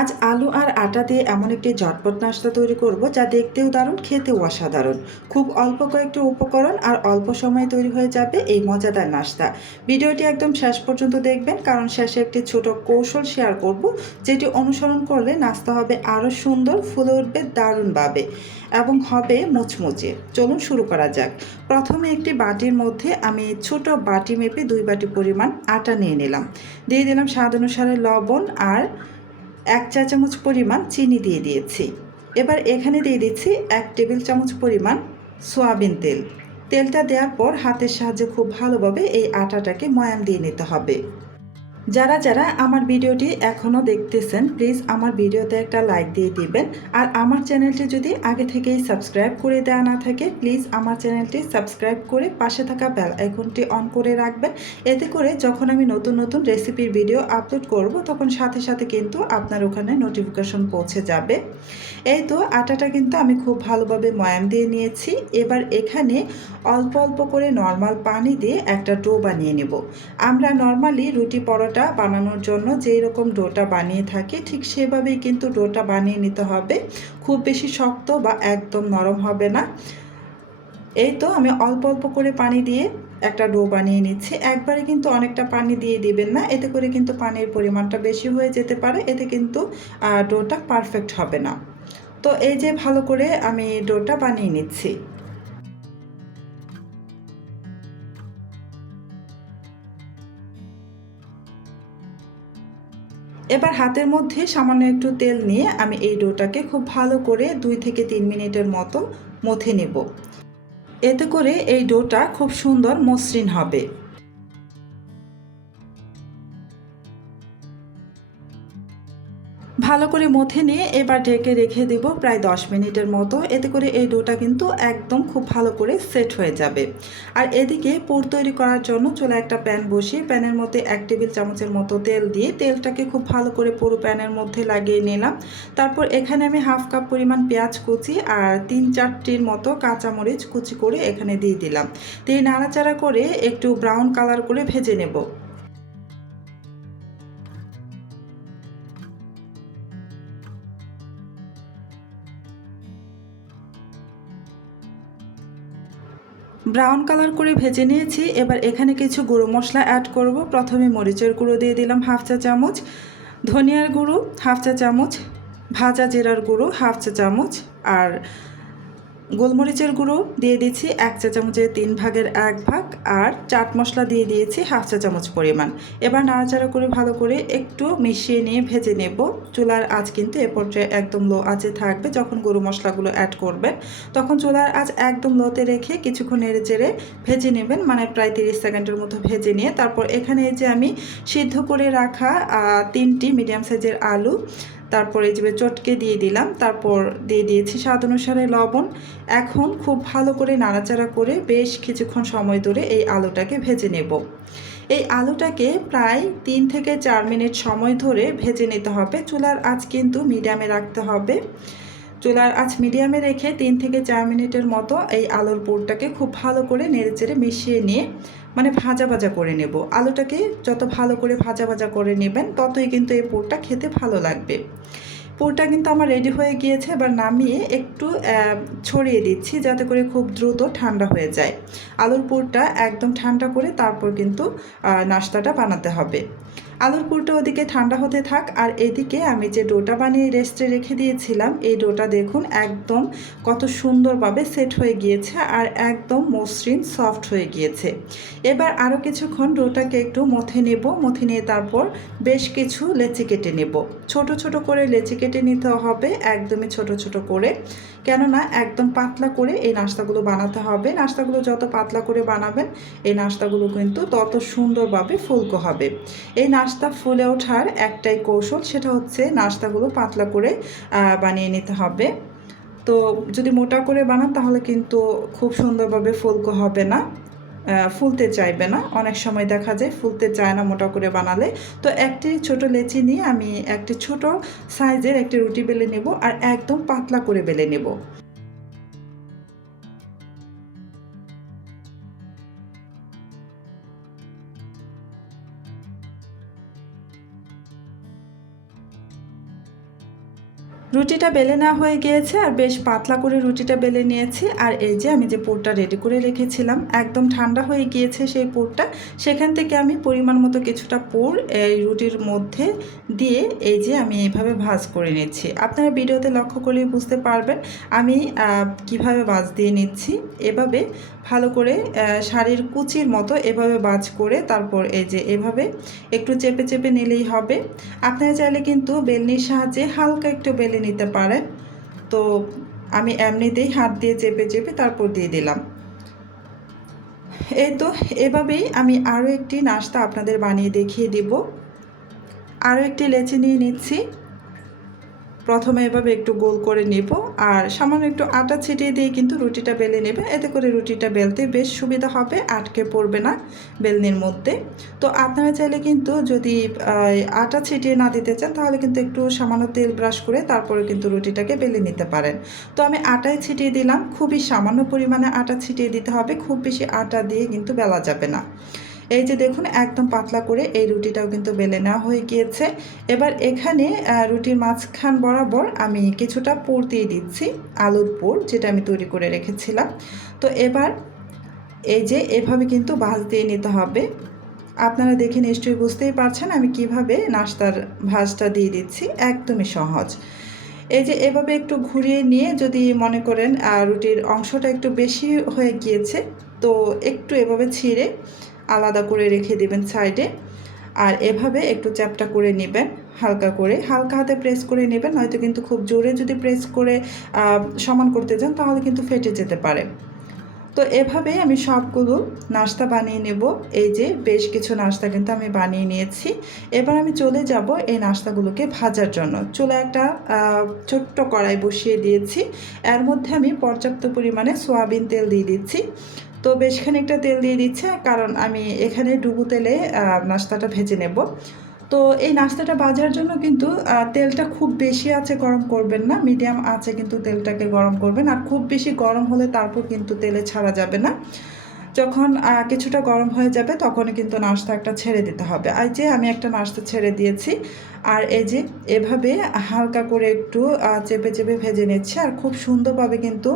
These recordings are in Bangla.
আজ আলু আর আটা দিয়ে এমন একটি ঝটপট নাস্তা তৈরি করব যা দেখতেও দারুণ, খেতেও অসাধারণ। খুব অল্প কয়েকটি উপকরণ আর অল্প সময়ে তৈরি হয়ে যাবে এই মজাদার নাস্তা। ভিডিওটি একদম শেষ পর্যন্ত দেখবেন, কারণ শেষে একটি ছোট কৌশল শেয়ার করব, যেটি অনুসরণ করলে নাস্তা হবে আরও সুন্দর, ফুলে উঠবে দারুণভাবে এবং হবে মুচমুচে। চলুন শুরু করা যাক। প্রথমে একটি বাটির মধ্যে আমি ছোট বাটি মেপে 2 বাটি পরিমাণ আটা নিয়ে নিলাম। দিয়ে দিলাম স্বাদ অনুসারে লবণ আর 1 চা চামচ পরিমাণ চিনি দিয়ে দিয়েছি। এবার এখানে দিয়ে দিচ্ছি 1 টেবিল চামচ পরিমাণ সয়াবিন তেল। তেলটা দেওয়ার পর হাতের সাহায্যে খুব ভালোভাবে এই আটাটাকে ময়ান দিয়ে নিতে হবে। যারা যারা আমার ভিডিওটি এখনও দেখতেছেন, প্লিজ আমার ভিডিওতে একটা লাইক দিয়ে দিবেন। আর আমার চ্যানেলটি যদি আগে থেকেই সাবস্ক্রাইব করে দেওয়া না থাকে, প্লিজ আমার চ্যানেলটি সাবস্ক্রাইব করে পাশে থাকা বেল আইকনটি অন করে রাখবেন। এতে করে যখন আমি নতুন নতুন রেসিপির ভিডিও আপলোড করব, তখন সাথে সাথে কিন্তু আপনার ওখানে নোটিফিকেশন পৌঁছে যাবে। এই তো আটাটা কিন্তু আমি খুব ভালোভাবে ময়ান দিয়ে নিয়েছি। এবার এখানে অল্প অল্প করে নর্মাল পানি দিয়ে একটা ডো বানিয়ে নেব। আমরা নর্মালি রুটি পরোটা বানানোর জন্য যেই রকম ডোটা বানিয়ে থাকি, ঠিক সেভাবেই কিন্তু ডোটা বানিয়ে নিতে হবে। খুব বেশি শক্ত বা একদম নরম হবে না। এই তো আমি অল্প অল্প করে পানি দিয়ে একটা ডো বানিয়ে নিচ্ছি। একবারে কিন্তু অনেকটা পানি দিয়ে দিবেন না, এতে করে কিন্তু পানির পরিমাণটা বেশি হয়ে যেতে পারে, এতে কিন্তু ডোটা পারফেক্ট হবে না। তো এই যে ভালো করে আমি ডোটা বানিয়ে নিচ্ছি। এবার হাতের মধ্যে সামান্য একটু তেল নিয়ে আমি এই ডোটাকে খুব ভালো করে 2 থেকে 3 মিনিটের মতো মথে নেব। এতে করে এই ডোটা খুব সুন্দর মসৃণ হবে। ভালো করে মথে নিয়ে এবার ঢেকে রেখে দেব প্রায় 10 মিনিটের মতো। এতে করে এই ডোটা কিন্তু একদম খুব ভালো করে সেট হয়ে যাবে। আর এদিকে পুর তৈরি করার জন্য চুলায় একটা প্যান বসিয়ে প্যানের মধ্যে 1 টেবিল চামচের মতো তেল দিয়ে তেলটাকে খুব ভালো করে পুরো প্যানের মধ্যে লাগিয়ে নিলাম। তারপর এখানে আমি হাফ কাপ পরিমাণ পেঁয়াজ কুচি আর 3-4টির মতো কাঁচামরিচ কুচি করে এখানে দিয়ে দিলাম। দিয়ে নাড়াচাড়া করে একটু ব্রাউন কালার করে ভেজে নেব। ব্রাউন কালার করে ভেজে নিয়েছি। এবার এখানে কিছু গুঁড়ো মশলা অ্যাড করব। প্রথমে মরিচের গুঁড়ো দিয়ে দিলাম হাফ চা চামচ, ধনিয়ার গুঁড়ো হাফ চা চামচ, ভাজা জিরার গুঁড়ো হাফ চা চামচ, আর গোলমরিচের গুঁড়ো দিয়ে দিচ্ছি 1 চা চামচের 3 ভাগের 1 ভাগ, আর চাট মশলা দিয়ে দিয়েছি হাফ চা চামচ পরিমাণ। এবার নাড়াচাড়া করে ভালো করে একটু মিশিয়ে নিয়ে ভেজে নেব। চুলার আঁচ কিন্তু এ পর্যায়ে একদম লো আঁচে থাকবে। যখন গুঁড়ো মশলাগুলো অ্যাড করবেন, তখন চুলার আঁচ একদম লোতে রেখে কিছুক্ষণ নেড়ে চেড়ে ভেজে নেবেন, মানে প্রায় 30 সেকেন্ডের মতো ভেজে নিয়ে তারপর এখানে এই যে আমি সিদ্ধ করে রাখা 3টি মিডিয়াম সাইজের আলু, তারপর এই যে চটকে দিয়ে দিলাম, তারপর দিয়ে দিয়েছি স্বাদ অনুসারে লবণ। এখন খুব ভালো করে নাড়াচাড়া করে বেশ কিছুক্ষণ সময় ধরে এই আলুটাকে ভেজে নেব। এই আলুটাকে প্রায় 3 থেকে 4 মিনিট সময় ধরে ভেজে নিতে হবে। চুলার আঁচ কিন্তু মিডিয়ামে রাখতে হবে। চুলার আঁচ মিডিয়ামে রেখে 3 থেকে 4 মিনিটের মতো এই আলুর পুরটাকে খুব ভালো করে নেড়েচেড়ে মিশিয়ে নিয়ে, মানে ভাজা ভাজা করে নেব। আলুটাকে যত ভালো করে ভাজা ভাজা করে নেবেন, ততই কিন্তু এই পুরটা খেতে ভালো লাগবে। পুরটা কিন্তু আমার রেডি হয়ে গিয়েছে। এবার নামিয়ে একটু ছড়িয়ে দিচ্ছি, যাতে করে খুব দ্রুত ঠান্ডা হয়ে যায়। আলুর পুরটা একদম ঠান্ডা করে তারপর কিন্তু নাস্তাটা বানাতে হবে। আলুর পুরটা ওদিকে ঠান্ডা হতে থাক, আর এদিকে আমি যে ডোটা বানিয়ে রেস্টে রেখে দিয়েছিলাম, এই ডোটা দেখুন একদম কত সুন্দরভাবে সেট হয়ে গিয়েছে আর একদম মসৃণ সফট হয়ে গিয়েছে। এবার আরও কিছুক্ষণ ডোটাকে একটু মথে নেব। মথে নিয়ে তারপর বেশ কিছু লেচি কেটে নেব। ছোট ছোট করে লেচি কেটে নিতে হবে, একদমই ছোট ছোট করে, কেননা একদম পাতলা করে এই নাস্তাগুলো বানাতে হবে। নাস্তাগুলো যত পাতলা করে বানাবেন, এই নাস্তাগুলো কিন্তু তত সুন্দরভাবে ফুলকো হবে। এই নাস্তা ফুলে ওঠার একটাই কৌশল, সেটা হচ্ছে নাস্তাগুলো পাতলা করে বানিয়ে নিতে হবে। তো যদি মোটা করে বানান, তাহলে কিন্তু খুব সুন্দরভাবে ফুলকো হবে না, ফুলতে চাইবে না। অনেক সময় দেখা যায় ফুলতে চায় না মোটা করে বানালে। তো একটি ছোট লেচি নিয়ে আমি একটি ছোট সাইজের একটি রুটি বেলে নেব, আর একদম পাতলা করে বেলে নেব। রুটিটা বেলে নেওয়া হয়ে গিয়েছে আর বেশ পাতলা করে রুটিটা বেলে নিয়েছি। আর এই যে আমি যে পুরটা রেডি করে রেখেছিলাম একদম ঠান্ডা হয়ে গিয়েছে সেই পুরটা, সেখান থেকে আমি পরিমাণ মতো কিছুটা পুর এই রুটির মধ্যে দিয়ে এই যে আমি এইভাবে ভাঁজ করে নিচ্ছি। আপনারা ভিডিওতে লক্ষ্য করলেই বুঝতে পারবেন আমি কিভাবে ভাঁজ দিয়ে নিচ্ছি। এভাবে ভালো করে শাড়ির কুচির মতো এভাবে ভাঁজ করে তারপর এই যে এভাবে একটু চেপে চেপে নিলেই হবে। আপনারা চাইলে কিন্তু বেলনির সাহায্যে হালকা একটু বেলে নিতে পারেন। তো আমি এমনিতেই হাত দিয়ে চেপে চেপে তারপর দিয়ে দিলাম। এই তো এভাবেই আমি আরও একটি নাস্তা আপনাদের বানিয়ে দেখিয়ে দিব। আরও একটি লেচি নিয়ে নিচ্ছি। প্রথমে এভাবে একটু গোল করে নেব আর সামান্য একটু আটা ছিটিয়ে দিয়ে কিন্তু রুটিটা বেলে নেবে। এতে করে রুটিটা বেলতে বেশ সুবিধা হবে, আটকে পড়বে না বেলনির মধ্যে। তো আপনারা চাইলে কিন্তু যদি আটা ছিটিয়ে না দিতে চান তাহলে কিন্তু একটু সামান্য তেল ব্রাশ করে তারপরে কিন্তু রুটিটাকে বেলে নিতে পারেন। তো আমি আটায় ছিটিয়ে দিলাম, খুবই সামান্য পরিমাণে আটা ছিটিয়ে দিতে হবে, খুব বেশি আটা দিয়ে কিন্তু বেলা যাবে না। এই যে দেখুন একদম পাতলা করে এই রুটিটাও কিন্তু বেলে নেওয়া হয়ে গিয়েছে। এবার এখানে রুটির মাঝখান বরাবর আমি কিছুটা পুর দিয়ে দিচ্ছি, আলুর পুর যেটা আমি তৈরি করে রেখেছিলাম। তো এবার এই যে এভাবে কিন্তু ভাঁজ দিয়ে নিতে হবে। আপনারা দেখে নিশ্চয়ই বুঝতেই পারছেন আমি কিভাবে নাস্তার ভাঁজটা দিয়ে দিচ্ছি, একদমই সহজ। এই যে এভাবে একটু ঘুরিয়ে নিয়ে যদি মনে করেন রুটির অংশটা একটু বেশি হয়ে গিয়েছে তো একটু এভাবে ছিঁড়ে আলাদা করে রেখে দেবেন সাইডে। আর এভাবে একটু চ্যাপটা করে নেবেন, হালকা করে হালকা হাতে প্রেস করে নেবেন, নয়তো কিন্তু খুব জোরে যদি প্রেস করে সমান করতে যান তাহলে কিন্তু ফেটে যেতে পারে। তো এভাবেই আমি সবগুলো নাস্তা বানিয়ে নেব। এই যে বেশ কিছু নাস্তা কিন্তু আমি বানিয়ে নিয়েছি। এবার আমি চলে যাব এই নাস্তাগুলোকে ভাজার জন্য। চুলে একটা ছোট্ট কড়াই বসিয়ে দিয়েছি, এর মধ্যে আমি পর্যাপ্ত পরিমাণে সয়াবিন তেল দিয়ে দিচ্ছি। তো বেশ খানিকটা তেল দিয়ে দিচ্ছে কারণ আমি এখানে ডুবো তেলে নাস্তাটা ভেজে নেব। তো এই নাস্তাটা ভাজার জন্য কিন্তু তেলটা খুব বেশি আঁচে গরম করবেন না, মিডিয়াম আঁচে কিন্তু তেলটাকে গরম করবেন। আর খুব বেশি গরম হলে তারপর কিন্তু তেলে ছাড়া যাবে না। যখন কিছুটা গরম হয়ে যাবে তখনই কিন্তু নাস্তা একটা ছেড়ে দিতে হবে। আর যে আমি একটা নাস্তা ছেড়ে দিয়েছি আর এই যে এভাবে হালকা করে একটু চেপে চেপে ভেজে নিচ্ছে আর খুব সুন্দরভাবে কিন্তু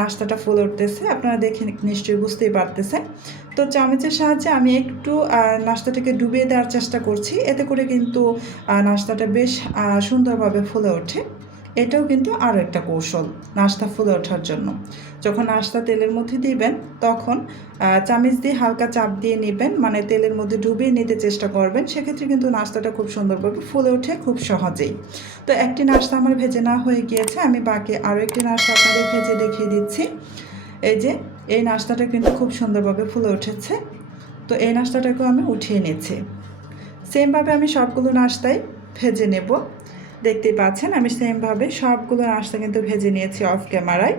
নাস্তাটা ফুলে উঠতেছে, আপনারা দেখে নিশ্চয়ই বুঝতেই পারতেছেন। তো চামচের সাহায্যে আমি একটু নাস্তাটাকে ডুবিয়ে দেওয়ার চেষ্টা করছি, এতে করে কিন্তু নাস্তাটা বেশ সুন্দরভাবে ফুলে ওঠে। এটাও কিন্তু আরও একটা কৌশল নাস্তা ফুলে ওঠার জন্য। যখন নাস্তা তেলের মধ্যে দিবেন তখন চামচ দিয়ে হালকা চাপ দিয়ে নেবেন, মানে তেলের মধ্যে ডুবিয়ে নিতে চেষ্টা করবেন, সেক্ষেত্রে কিন্তু নাস্তাটা খুব সুন্দরভাবে ফুলে ওঠে খুব সহজেই। তো একটি নাস্তা আমার ভেজে নেওয়া হয়ে গিয়েছে, আমি বাকি আরও একটি নাস্তা আপনাদের ভেজে দেখিয়ে দিচ্ছি। এই যে এই নাস্তাটা কিন্তু খুব সুন্দরভাবে ফুলে উঠেছে। তো এই নাস্তাটাকেও আমি উঠিয়ে নিচ্ছি। সেমভাবে আমি সবগুলো নাস্তাই ভেজে নেব। দেখতেই পাচ্ছেন আমি সেমভাবে সবগুলো নাস্তা কিন্তু ভেজে নিয়েছি অফ ক্যামেরায়।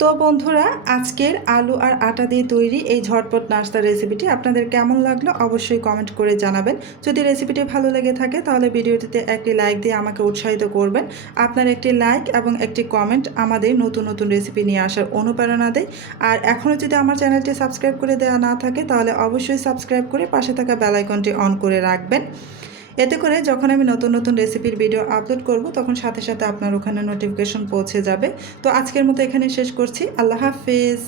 তো বন্ধুরা আজকের আলু আর আটা দিয়ে তৈরি এই ঝটপট নাস্তার রেসিপিটি আপনাদের কেমন লাগলো অবশ্যই কমেন্ট করে জানাবেন। যদি রেসিপিটি ভালো লেগে থাকে তাহলে ভিডিওটিতে একটি লাইক দিয়ে আমাকে উৎসাহিত করবেন। আপনার একটি লাইক এবং একটি কমেন্ট আমাদের নতুন নতুন রেসিপি নিয়ে আসার অনুপ্রেরণা দেয়। আর এখনও যদি আমার চ্যানেলটি সাবস্ক্রাইব করে দেওয়া না থাকে তাহলে অবশ্যই সাবস্ক্রাইব করে পাশে থাকা বেল আইকনটি অন করে রাখবেন। এতে করে যখন আমি নতুন নতুন রেসিপির ভিডিও আপলোড করব তখন সাথে সাথে আপনার ওখানে নোটিফিকেশন পৌঁছে যাবে। তো আজকের মতো এখানে শেষ করছি। আল্লাহ হাফেজ।